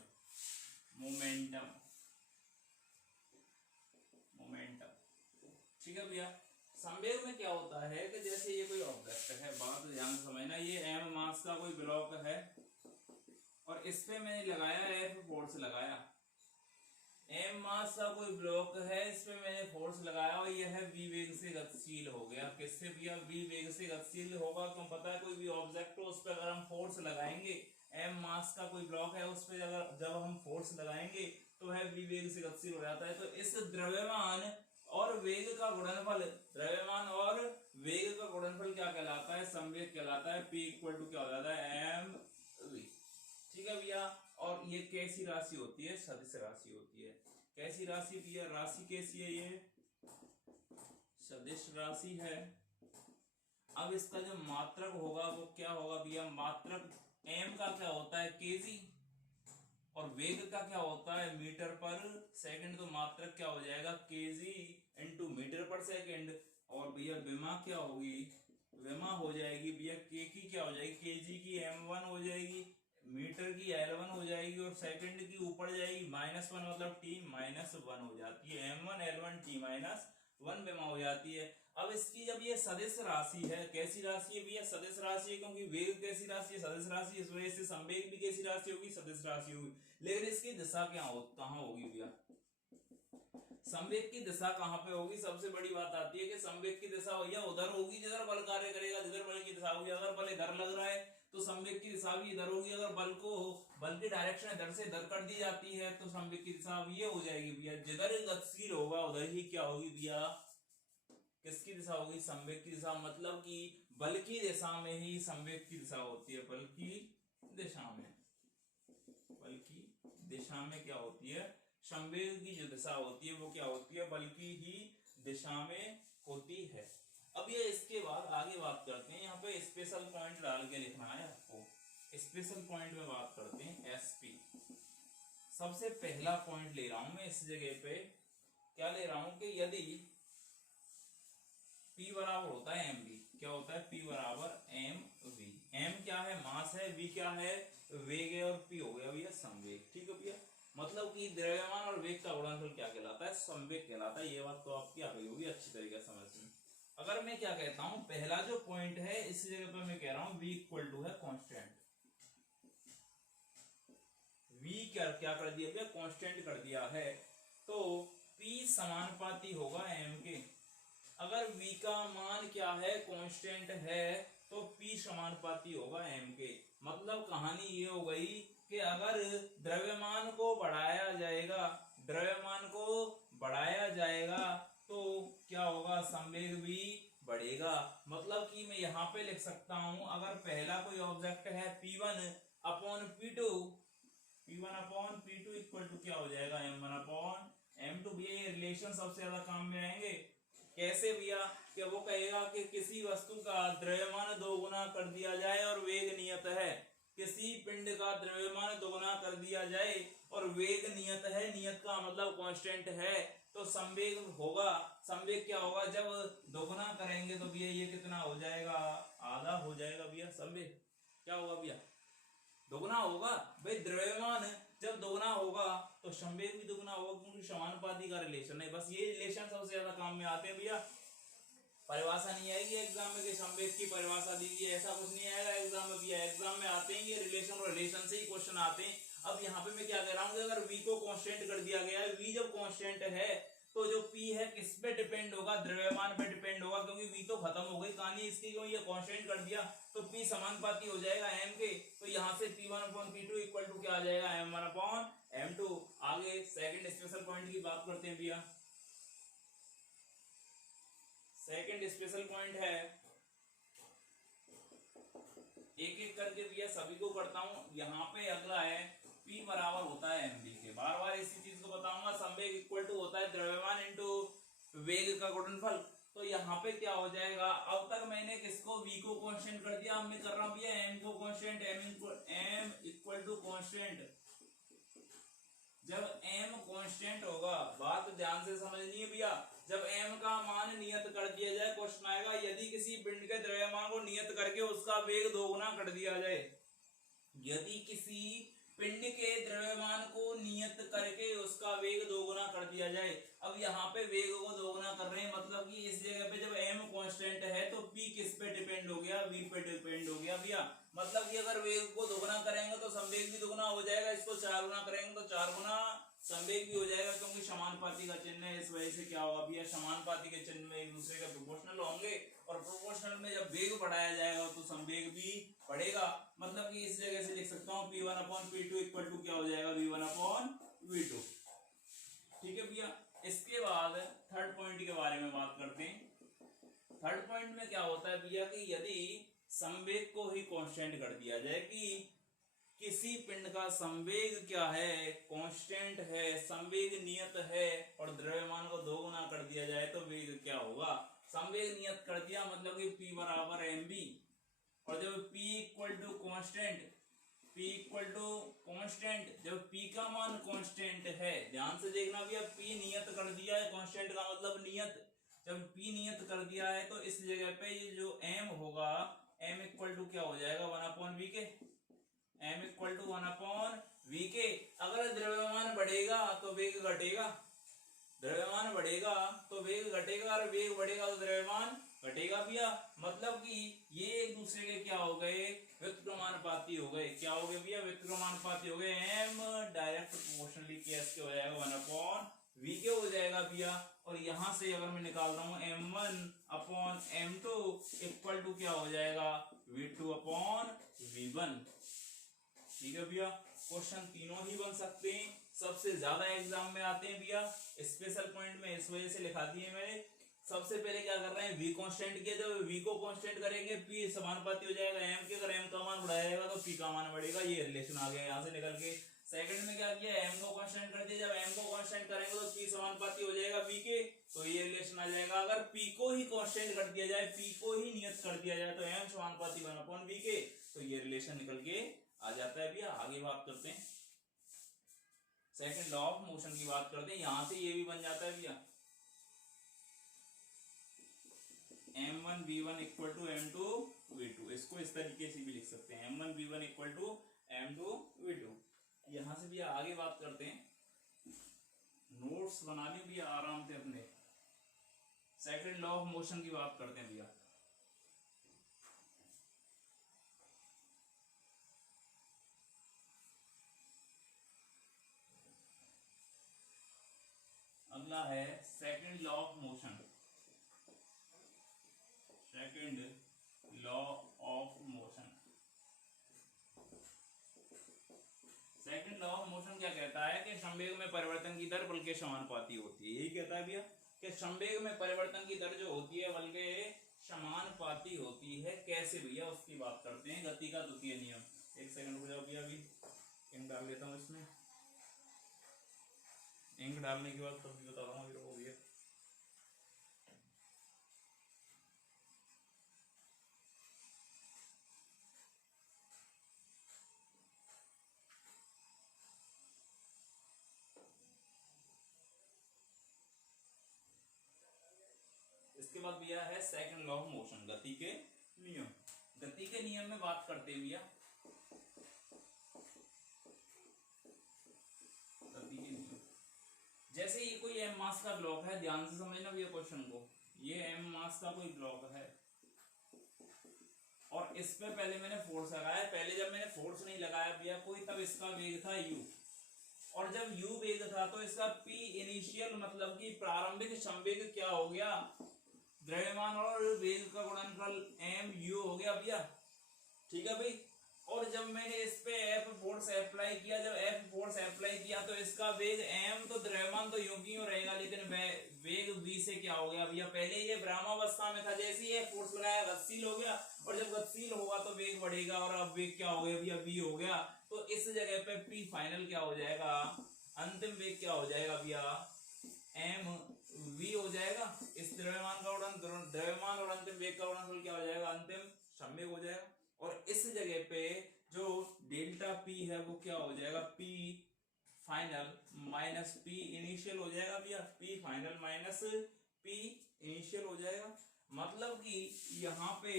ठीक है भैया। संवेग में क्या होता है कि जैसे ये कोई ऑब्जेक्ट है, बात ध्यान से समझना, ये m मास का कोई ब्लॉक है और इस पे मैंने लगाया F फोर्स लगाया। m मास का कोई ब्लॉक है, इस पे मैंने फोर्स लगाया और यह v वेग से गतिशील हो गया। किससे भैया, v वेग से गतिशील होगा। क्यों, पता है कोई भी ऑब्जेक्ट हो उस पर अगर हम फोर्स लगाएंगे, m मास का कोई ब्लॉक है उस पर अगर जब हम फोर्स लगाएंगे तो वह v वेग से गतिशील हो जाता है। तो इस द्रव्यमान और वेग का गुणनफल, द्रव्यमान और वेग का गुणनफल क्या कहलाता है, संवेग कहलाता है। P इक्वल टू क्या हो जाता है, mv। ठीक है भैया। और ये कैसी राशि होती है, सदिश राशि होती है। कैसी राशि भैया, राशि कैसी है, ये सदिश राशि है। अब इसका जो मात्रक होगा वो क्या होगा भैया, मात्रक m का क्या होता है, kg, और वेग का क्या होता है, मीटर पर सेकंड। तो मात्रक क्या हो जाएगा, kg इंटू मीटर पर सेकंड, और भैया विमा क्या होगी, विमा हो जाएगी भैया के की क्या हो जाएगी, केजी की m1 हो जाएगी, मीटर की L1 हो जाएगी, और सेकंड की ऊपर जाएगी -1 मतलब t-1 हो जाती है, m1 L1 t-1 विमा हो जाती है। अब इसकी जब ये सदिश राशि है, कैसी राशि है भैया, सदिश राशि है, क्योंकि वेग कैसी राशि है, सदिश राशि, इस वजह से संवेग भी कैसी राशि होगी, सदिश राशि होगी। लेकिन इसकी दिशा कहाँ होगी भैया, संवेग की दिशा कहाँ पे होगी, सबसे बड़ी बात आती है कि संवेग की दिशा भैया उधर होगी जिधर बल कार्य करेगा, जिधर बल की दिशा होगी। अगर बल इधर लग रहा है तो संवेग की दिशा भी इधर होगी, अगर बल की डायरेक्शन इधर से इधर कर दी जाती है तो संवेग की दिशा भी ये हो जाएगी भैया, जिधर गतिशील होगा उधर ही क्या होगी भैया, किसकी दिशा होगी, संवेग की दिशा। मतलब कि बल की दिशा में ही संवेग की दिशा होती है, बल की दिशा में, बल की दिशा में क्या होती है, संवेग की जो दिशा होती है वो क्या होती है, बल की ही दिशा में होती है। अब ये इसके बाद आगे बात करते हैं, यहाँ पे स्पेशल पॉइंट डाल के लिखना है आपको, स्पेशल पॉइंट में बात करते हैं एसपी। सबसे पहला पॉइंट ले रहा हूं मैं इस जगह पे, क्या ले रहा हूं कि यदि P बराबर होता है mv, क्या होता है, P बराबर mv, m क्या है, मास है, v क्या है, वेग है, और P हो गया भैया संवेग। ठीक है भैया, मतलब कि द्रव्यमान और वेग का गुणनफल क्या कहलाता है, संवेग कहलाता है। ये बात तो आप क्या कही होगी अच्छी तरीके से समझ में। अगर मैं क्या कहता हूं, पहला जो पॉइंट है इस जगह पे मैं कह रहा हूं v इक्वल टू है कांस्टेंट, v क्या कर दिया भैया, कांस्टेंट कर दिया है, तो P समानुपाती होगा m के। अगर v का मान क्या है, कांस्टेंट है, तो P समानुपाती होगा m के। मतलब कहानी ये हो गई कि अगर द्रव्यमान को बढ़ाया जाएगा, द्रव्यमान को बढ़ाया जाएगा तो क्या होगा, संवेग भी बढ़ेगा। मतलब कि मैं यहाँ पे लिख सकता हूं, अगर पहला कोई ऑब्जेक्ट है P1 upon P2, P1 upon P2 equal to क्या हो जाएगा, M1 अपॉन M2। भैया ये रिलेशन सबसे ज्यादा काम में आएंगे। कैसे भैया, कि वो कहेगा कि किसी वस्तु का द्रव्यमान दोगुना कर दिया जाए और वेग नियत है, किसी पिंड का द्रव्यमान दोगुना कर दिया जाए और वेग नियत है, नियत का मतलब कांस्टेंट है, तो संवेग होगा। संवेग क्या होगा, जब दोगुना करेंगे तो भैया ये कितना हो जाएगा, आधा हो जाएगा भैया। संवेग क्या होगा भैया, दोगुना होगा। भाई द्रव्यमान जब दोगुना होगा तो संवेग भी दोगुना होगा, क्योंकि समानुपाती का रिलेशन है। बस ये रिलेशन सबसे ज्यादा काम में आते हैं भैया। परिभाषा नहीं आएगी एग्जाम में कि संवेग की परिभाषा दीजिए, ऐसा कुछ नहीं आएगा एग्जाम में भैया। एग्जाम में आते हैं ये रिलेशन और रिलेशन से ही क्वेश्चन आते हैं। अब यहाँ पे मैं क्या कह रहा हूँ कि अगर v को कांस्टेंट कर दिया गया है, v जब कांस्टेंट है तो जो p है किस पे डिपेंड होगा, द्रव्यमान पे डिपेंड होगा, क्योंकि v तो खत्म हो गई कहानी इसकी, क्यों ये कांस्टेंट कर दिया तो p समानुपाती हो जाएगा m के। तो यहाँ से p1 upon p2 equal to क्या आ जाएगा, m1 अपॉन m2। आगे सेकंड स्पेशल पॉइंट की बात करते हैं भैया। सेकंड स्पेशल पॉइंट है, एक एक करके भैया सभी को करता हूं। यहाँ पे अगला है P बराबर होता है mv के, बार बार इसी चीज को बताऊंगा। संवेग इक्वल टू होता है द्रव्यमान इंटू वेग का गुणनफल। तो यहाँ पे क्या हो जाएगा, अब तक मैंने किसको v को कांस्टेंट कर दिया, अब मैं कर रहा हूं भैया m को constant, m equal to constant. जब m कांस्टेंट होगा, बात ध्यान से समझनी है भैया, जब m का मान नियत कर दिया जाए, क्वेश्चन आएगा यदि किसी पिंड के द्रव्यमान को नियत करके उसका वेग दोगुना कर दिया जाए, यदि किसी पिंड के द्रव्यमान को नियत करके उसका वेग दोगुना कर दिया जाए। अब यहाँ पे वेग को दोगुना कर रहे हैं, मतलब कि इस जगह पे जब m कांस्टेंट है तो p किस पे डिपेंड हो गया, v पे डिपेंड हो गया भैया। मतलब कि अगर वेग को दोगुना करेंगे तो संवेग भी दोगुना हो जाएगा, इसको 4 गुना करेंगे तो 4 गुना संवेग भी हो जाएगा, क्योंकि समानुपाती का चिन्ह है। इस वजह से क्या होगा भैया, समानुपाती के चिन्ह में एक दूसरे का प्रोपोर्शनल होंगे, और प्रोपोर्शनल में जब वेग बढ़ाया जाएगा तो संवेग भी बढ़ेगा। मतलब कि इस जगह से लिख सकता हूँ P1 upon P2 equal to क्या हो जाएगा, V1 अपॉन V2। ठीक है भैया। इसके बाद थर्ड पॉइंट के बारे में बात करते हैं। थर्ड पॉइंट में क्या होता है भैया कि यदि संवेग को ही कांस्टेंट कर दिया जाए, कि किसी पिंड का संवेग क्या है, कांस्टेंट है, संवेग नियत है, और द्रव्यमान को दोगुना कर दिया जाए तो वेग क्या होगा, संवेग नियत कर दिया मतलब कि P बराबर mv, और जब P equal to constant, P equal to constant, जब P का मान कांस्टेंट है, ध्यान से देखना भैया, P नियत कर दिया है, कांस्टेंट का मतलब नियत, जब p नियत कर दिया है तो इस जगह पे ये जो m होगा m इक्वल टू क्या हो जाएगा 1/v के, m इक्वल टू 1/v के। अगर द्रव्यमान बढ़ेगा तो वेग घटेगा, द्रव्यमान बढ़ेगा तो वेग घटेगा, और वेग बढ़ेगा तो द्रव्यमान घटेगा भैया। मतलब कि ये एक दूसरे के क्या हो गए, व्युत्क्रमानुपाती हो गए। क्या हो गए भैया, व्युत्क्रमानुपाती हो गए। m डायरेक्ट प्रोपोर्शनली केस के हो जाएगा 1/v के हो जाएगा भैया। और यहां से अगर मैं निकाल रहा हूं m1/m2 इक्वल टू क्या हो जाएगा v2/v1। ठीक है भैया, क्वेश्चन तीनों ही बन सकते हैं, सबसे ज्यादा एग्जाम में आते हैं भैया। स्पेशल पॉइंट में इस वजह से लिखा दिए मैंने। सबसे पहले क्या कर रहे हैं, v कांस्टेंट किया, जब v को कांस्टेंट करेंगे p समानुपाती हो जाएगा m के, अगर m का मान बढ़ाएगा तो p का मान बढ़ेगा। ये रिलेशन आ गया यहाँ से निकल के। सेकंड में क्या किया, m को कांस्टेंट कर दिया, जब m को कांस्टेंट करेंगे तो p समानुपाती हो जाएगा v के, तो ये रिलेशन आ जाएगा। अगर p को ही कांस्टेंट कर दिया जाए, p को ही नियत कर दिया जाए तो m समानुपाती 1/v के, तो ये रिलेशन निकल के आ जाता है भैया। आगे बात करते हैं, सेकंड लॉ ऑफ मोशन की बात करते हैं। यहां से ये भी बन जाता है भैया m1v1 इक्वल टू m2v2। इसको इस तरीके से भी लिख सकते हैं, m1v1 इक्वल टू m2v2। यहां से भी आगे बात करते हैं, नोट्स बना लें भैया आराम से अपने। सेकंड लॉ ऑफ मोशन की बात करते हैं भैया। अगला है second law of motion. Second law of motion, second law of motion क्या कहता है कि संवेग में परिवर्तन की दर बल के समानुपाती होती है। यही कहता है भैया कि संवेग में परिवर्तन की दर जो होती है बल के समानुपाती होती है। कैसे भैया, उसकी बात करते हैं। गति का द्वितीय नियम, एक सेकंड रुक जाओ भैया, अभी इंक डाल लेता हूँ इसमें। इंक डालने के बाद तब भी बता रहा हूँ भैया। इसके बाद भैया है सेकंड लॉ ऑफ मोशन, गति के नियम। गति के नियम में बात करते हैं भैया, गति के नियम। जैसे ये कोई m मास का ब्लॉक है, ध्यान से समझना भैया क्वेश्चन को। ये m मास का कोई ब्लॉक है और इस पे पहले मैंने फोर्स लगाया। पहले जब मैंने फोर्स नहीं लगाया भैया कोई, तब इसका वेग था u, और जब u वेग था तो इसका p इनिशियल मतलब कि प्रारंभिक संवेग क्या हो गया, द्रव्यमान और वेग का गुणनफल mu हो गया भैया। ठीक है भाई। और जब मैंने इस पे F फोर्स अप्लाई किया, जब F फोर्स अप्लाई किया तो इसका वेग m, तो द्रव्यमान तो यूं की यूं रहेगा, लेकिन वेग v से क्या हो गया भैया, पहले ये विरामावस्था में था, जैसे ही फोर्स लगाया गतिशील हो गया, और जब गतिशील होगा तो वेग बढ़ेगा, और अब वेग क्या हो गया भैया, v हो गया। तो इस जगह पे p फाइनल क्या हो जाएगा, अंतिम वेग क्या हो जाएगा भैया, m v हो जाएगा। इस द्रव्यमान का उड़न, द्रव्यमान और अंतिम वेग का गुणनफल क्या हो जाएगा, अंतिम संवेग हो जाएगा। और इस जगह पे जो डेल्टा p है वो क्या हो जाएगा, p final minus p initial हो जाएगा भैया, p final minus p initial हो जाएगा। मतलब कि यहाँ पे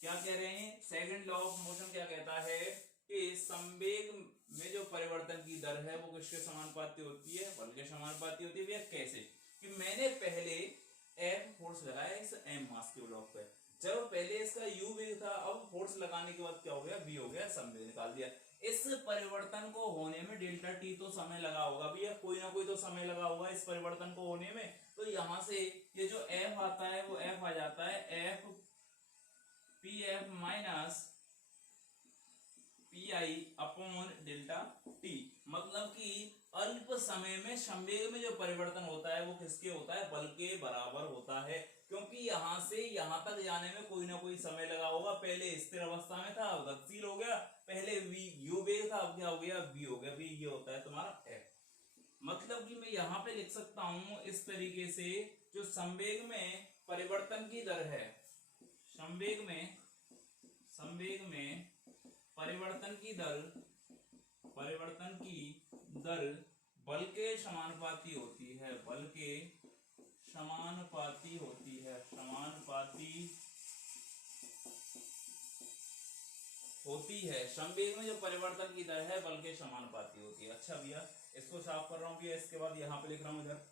क्या कह रहे हैं, सेकंड लॉ ऑफ मोशन क्या कहता है कि संवेग में जो परिवर्तन की दर है वो किसके समानुपाती होती है, बल के समानुपाती होती है भैया। कैसे कि मैंने पहले F फोर्स लगाया इस m मास के ब्लॉक पे, जब पहले इसका u वेग था, अब फोर्स लगाने के बाद क्या हो गया, v हो गया, संवेग निकाल दिया। इस परिवर्तन को होने में डेल्टा t तो समय लगा होगा भैया, कोई ना कोई तो समय लगा होगा इस परिवर्तन को होने में। तो यहां से ये जो f आता है वो f आ जाता है f pf minus P upon delta T. मतलब कि अल्प समय में संवेग में जो परिवर्तन होता है वो किसके होता है, बल के बराबर होता है। क्योंकि यहां से यहां तक जाने में कोई ना कोई समय लगा होगा। पहले स्थिर अवस्था में था, गतिशील हो गया, पहले v u वेग था, अब क्या हो गया, v हो गया। v ये होता है तुम्हारा f। मतलब कि मैं यहाँ पे लिख सकता हूं इस तरीके से, जो संवेग में परिवर्तन की दर है, संवेग में परिवर्तन की दर बल के समानुपाती होती है, बल के समानुपाती होती है, संवेग में जो परिवर्तन की दर है बल के समानुपाती होती है। अच्छा भैया इसको साफ कर रहा हूँ भैया, इसके बाद यहाँ पे लिख रहा हूँ इधर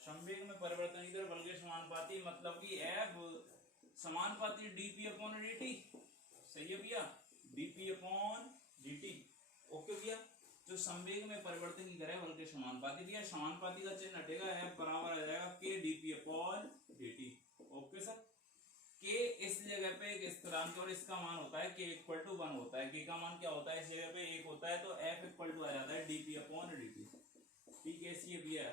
संवेग में परिवर्तन की दर बल के समानुपाती, मतलब कि एफ समानुपाती डीपी अपॉन dt। सही है भैया, dp अपॉन dt। ओके भैया, जो संवेग में परिवर्तन की दर है बल के समानुपाती, भैया समानुपाती का चिन्ह हटेगा, एफ बराबर आ जाएगा k dp upon dt। Okay sir, k इस जगह पे एक स्थिरांक और इसका मान होता है k इक्वल टू 1 होता है। k का मान क्या होता है, इस जगह पे 1 होता है, तो f इक्वल टू आ जाता है dp अपॉन dt। p कैसी है भैया,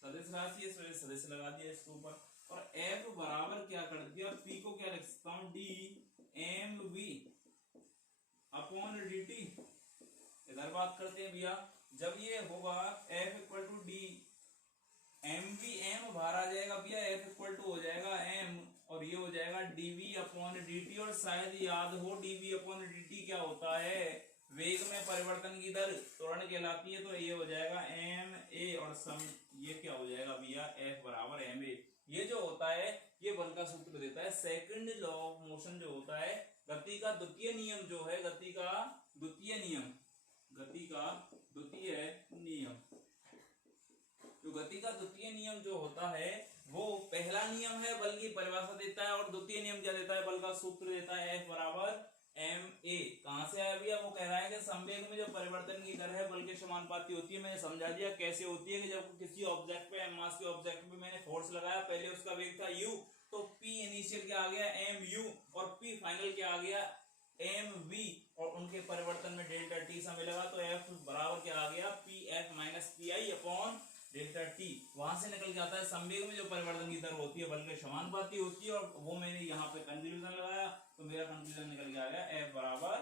सदिश राशि है, सदिश लगा दिया इसके ऊपर, और f बराबर क्या कर दिया, p को क्या लिख सकता हूँ, d mv अपॉन dt। इधर बात करते हैं भैया, जब ये होगा f equal to D mv, m बाहर आ जाएगा भैया, f इक्वल टू हो जाएगा m और ये हो जाएगा dv अपॉन dt। और शायद याद हो dv अपॉन dt क्या होता है, वेग में परिवर्तन की दर त्वरण कहलाती है, तो ये हो जाएगा m a और सम ये क्या हो जाएगा भैया, f बराबर m a। ये जो होता है ये बल का सूत्र देता है, सेकंड लॉ ऑफ मोशन जो होता है, गति का द्वितीय नियम जो है, गति का द्वितीय नियम, गति का द्वितीय नियम, जो गति का द्वितीय नियम जो होता है वो पहला नियम है, बल की परिभाषा देता है, और द्वितीय नियम क्या देता है, बल का सूत्र देता है, F बराबर ma। कहां से आया भैया, वो कह रहा है कि संवेग में जो परिवर्तन की दर है बल के समानुपाती होती है। मैंने समझा दिया कैसे होती है, कि जब किसी ऑब्जेक्ट पे मास के ऑब्जेक्ट पे मैंने फोर्स लगाया, पहले उसका वेग था u, तो p इनिशियल क्या आ गया mu, और p फाइनल क्या आ गया mv, और उनके परिवर्तन में डेल्टा t समय लगा, तो F बराबर क्या आ गया, pf minus pi upon delta t। वहां से निकल के आता है संवेग में जो परिवर्तन की दर होती है बल के समानुपाती होती है, और वो मैंने यहाँ पे कंक्लूजन लगाया, तो मेरा कंक्लूजन निकल के आ गया F बराबर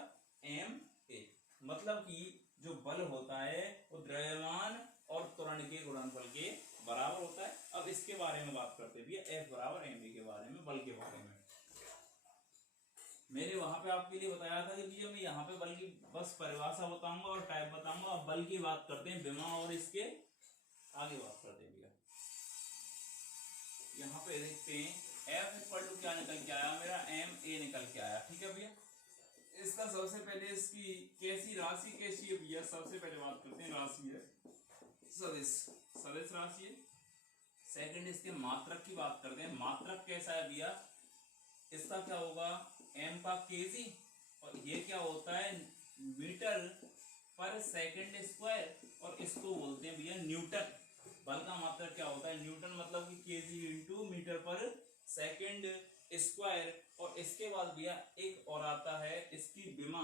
ma। मतलब कि जो बल होता है वो द्रव्यमान और त्वरण के गुणनफल के बराबर होता है। अब इसके बारे में बात करते हैं F बराबर ma के बारे में, बल के बारे में। मैंने वहां पे आपके लिए बताया था कि भैया मैं यहाँ पे बल की बस परिभाषा बताऊंगा और टाइप बताऊंगा। अब बल की बात करते हैं, विमा और इसके आगे बात करते हैं भैया। यहाँ पे देखते हैं F इक्वल टू क्या निकल के आया, मेरा ma निकल के आया। ठीक है भैया, इसका सबसे पहले इसकी कैसी राशि कैसी है भैया, सबसे पहले बात करते हैं, राशि है सदिश, सदिश राशि है। सेकंड इसके मात्रक की बात करते हैं, मात्रक कैसा है भैया, इसका क्या होगा m का kg, और ये क्या होता है मीटर पर सेकंड स्क्वायर, और इसको बोलते हैं भैया न्यूटन। बल का मात्रक क्या होता है न्यूटन, मतलब कि kg इंटू मीटर पर सेकंड स्क्वायर। और इसके बाद भैया एक और आता है इसकी विमा,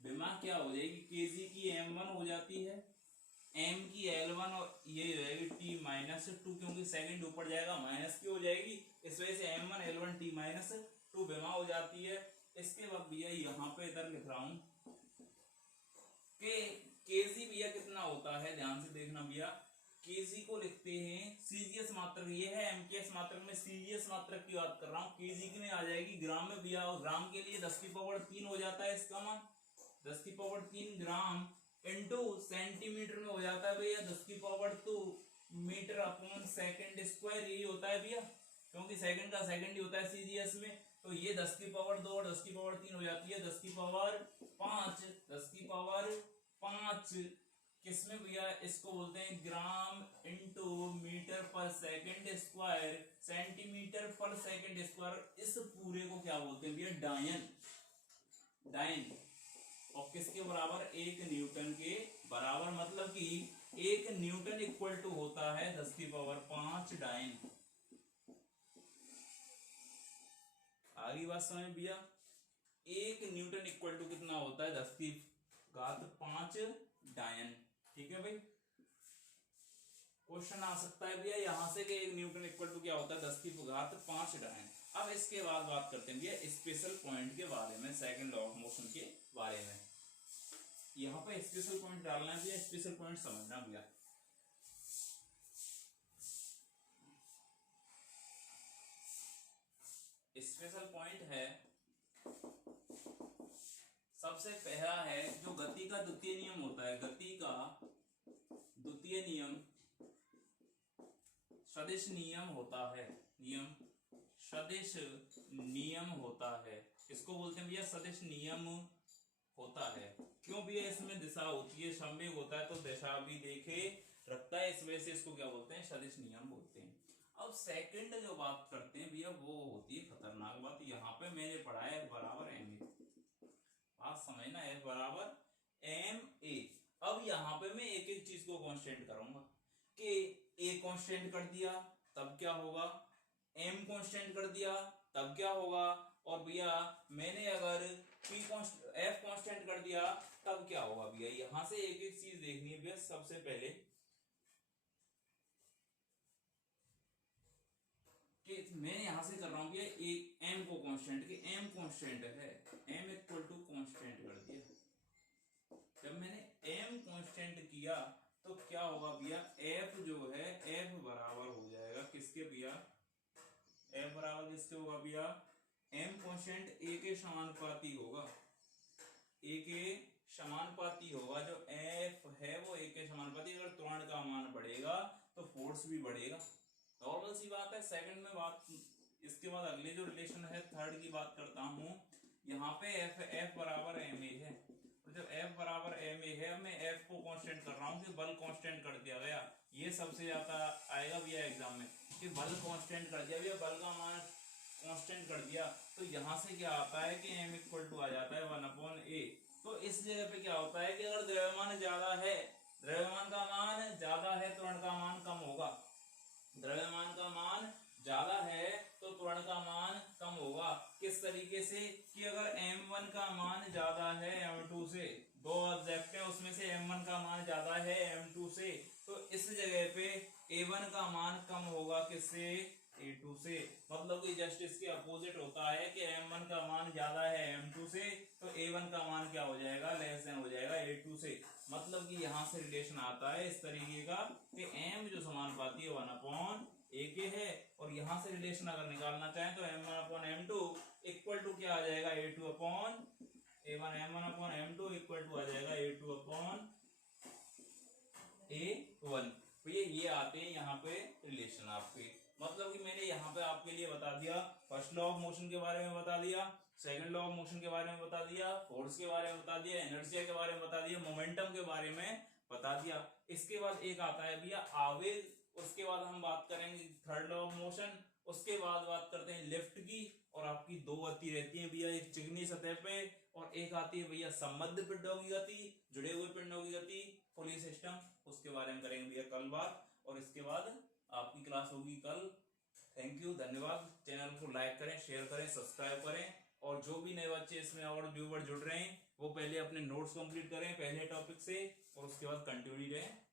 विमा क्या हो जाएगी, kg की m1 हो जाती है, m की l1, और ये हो जाएगी t माइनस 2, क्योंकि सेकंड ऊपर जाएगा माइनस की हो जाएगी, इस वजह से m1 l1 t माइनस 2 विमा हो जाती है। इसके बाद भैया यहाँ पे इधर लिख रहा हूं कि kg भैया कितना होता है, ध्यान से देखना भैया, kg को लिखते हैं सीजीएस मात्रक, ये है एमकेएस मात्रक में सीजीएस मात्रक की बात कर रहा हूँ। kg की में आ जाएगी ग्राम में भैया, और ग्राम के लिए 10 की पावर 3 हो जाता है इसका मान, 10 की पावर 3 ग्राम इंटू सेंटीमीटर में हो जाता है भैया 10 की power 2 metre upon second square, यही होता है भैया, क्योंकि सेकंड का सेकंड ही होता है सीजीएस में। तो ये 10 की पावर 2 और 10 की पावर 3 हो जाती है 10 की पावर 5, 10 की पावर 5 किसमें भैया, इसको बोलते हैं ग्राम इंटू मीटर पर सेकंड स्क्वायर, सेंटीमीटर पर सेकंड स्क्वायर। इस पूरे को क्या बोलते हैं भैया, डायन, डायन। और किसके बराबर, 1 न्यूटन के बराबर, मतलब कि 1 न्यूटन इक्वल टू होता है 10 की पावर 5 डायन। आगे बात समझ भैया, 1 न्यूटन इक्वल टू कितना होता है 10 की घात 5 डायन। ठीक है भाई, क्वेश्चन आ सकता है भैया यहां से कि 1 न्यूटन इक्वल टू क्या होता है 10 की घात 5 डायन। अब इसके बाद बात करते हैं भैया स्पेशल पॉइंट के बारे में, सेकंड लॉ ऑफ मोशन के बारे में। यहाँ पे स्पेशल पॉइंट डालना है भैया, स्पेशल पॉइंट समझना भैया। स्पेशल पॉइंट है, सबसे पहला है जो गति का द्वितीय नियम होता है, गति का द्वितीय नियम सदिश नियम होता है, नियम सदिश नियम होता है। इसको बोलते हैं भैया सदिश नियम होता है। क्यों भैया? इसमें दिशा होती है, संवेग होता है तो दिशा भी देखे रखता है, इस वजह से इसको क्या बोलते हैं? सदिश नियम बोलते हैं। अब सेकंड जो बात करते हैं भैया वो होती है खतरनाक बात। यहाँ पे मैंने पढ़ा है F बराबर एम ए, बात समझना, F बराबर एम ए। अब यहाँ पे मैं एक एक चीज को कांस्टेंट करूंगा कि ए कांस्टेंट कर दिया तब क्या होगा, एम कांस्टेंट कर दिया तब क्या होगा, और भैया मैंने अगर एफ कांस्टेंट कर दिया तब क्या होगा। भैया यहां से एक एक चीज देखनी है भैया। सबसे पहले कि मैं यहां से कर रहा हूं भैया एक एम को कांस्टेंट, कि एम कांस्टेंट है, एम इक्वल टू कांस्टेंट कर दिया। जब मैंने एम कांस्टेंट किया तो क्या होगा भैया? एफ जो है एफ बराबर हो जाएगा किसके भैया? एफ बराबर किसके होगा भैया? एम कांस्टेंट ए के समानुपाती होगा, ए के समानुपाती होगा। जो एफ है वो ए के समानुपाती। अगर त्वरण का मान बढ़ेगा तो फोर्स भी बढ़ेगा, नॉर्मल सी बात है। सेकंड में बात, इसके बाद अगले जो रिलेशन है थर्ड की बात करता हूं। यहाँ पे एफ बराबर एम ए है, तो जब एफ बराबर एम ए है, मैं एफ को कांस्टेंट कर रहा हूँ कि बल कांस्टेंट कर दिया गया। ये सबसे ज्यादा आएगा भैया एग्जाम में कि बल कांस्टेंट कर दिया भैया, बल का मान कांस्टेंट कर दिया। तो यहाँ से क्या आता है कि एम इक्वल टू आ जाता है 1/a। तो इस जगह पे क्या होता है कि अगर द्रव्यमान ज्यादा है, द्रव्यमान का मान ज्यादा है, त्वरण का मान कम होगा। द्रव्यमान का मान ज्यादा है तो त्वरण का मान कम होगा। किस तरीके से? कि अगर m1 का मान ज्यादा है m2 से, दो ऑब्जेक्ट है उसमें से m1 का मान ज्यादा है m2 से, तो इस जगह पे a1 का मान कम होगा किससे? a2 से। मतलब कि जस्ट इसके अपोजिट होता है कि m1 का मान ज्यादा है m2 से, तो a1 का मान क्या हो जाएगा? लेस देन हो जाएगा a2 से। मतलब कि यहाँ से रिलेशन आता है इस तरीके का कि m जो समानुपाती है 1/a के है, और यहाँ से रिलेशन अगर निकालना चाहें तो m1/m2 इक्वल टू क्या आ जाएगा? a2/a1, m1/m2 इक्वल टू आ जाएगा a2/a1। तो ये आते हैं यहाँ पे रिलेशन आपके। मतलब कि मैंने यहाँ पे आपके लिए बता दिया, फर्स्ट लॉ ऑफ मोशन के बारे में बता दिया, सेकंड लॉ ऑफ मोशन के बारे में बता दिया, फोर्स के बारे में बता दिया, इनर्शिया के बारे में बता दिया, मोमेंटम के बारे में बता दिया। इसके बाद एक आता है भैया आवेग, उसके बाद हम बात करेंगे थर्ड लॉ ऑफ मोशन, उसके बाद बात करते हैं लिफ्ट की। और आपकी दो गति रहती है भैया, एक चिकनी सतह पे और एक आती है भैया संबद्ध पिंडों की गति, जुड़े हुए पिंडों की गति, पुली सिस्टम। उसके बारे में करेंगे भैया कल बात, और इसके बाद आपकी क्लास होगी कल। थैंक यू, धन्यवाद। चैनल को लाइक करें, शेयर करें, सब्सक्राइब करें। और जो भी नए बच्चे इसमें और व्यूवर जुड़ रहे हैं वो पहले अपने नोट्स कंप्लीट करें पहले टॉपिक से, और उसके बाद कंटिन्यू रहें।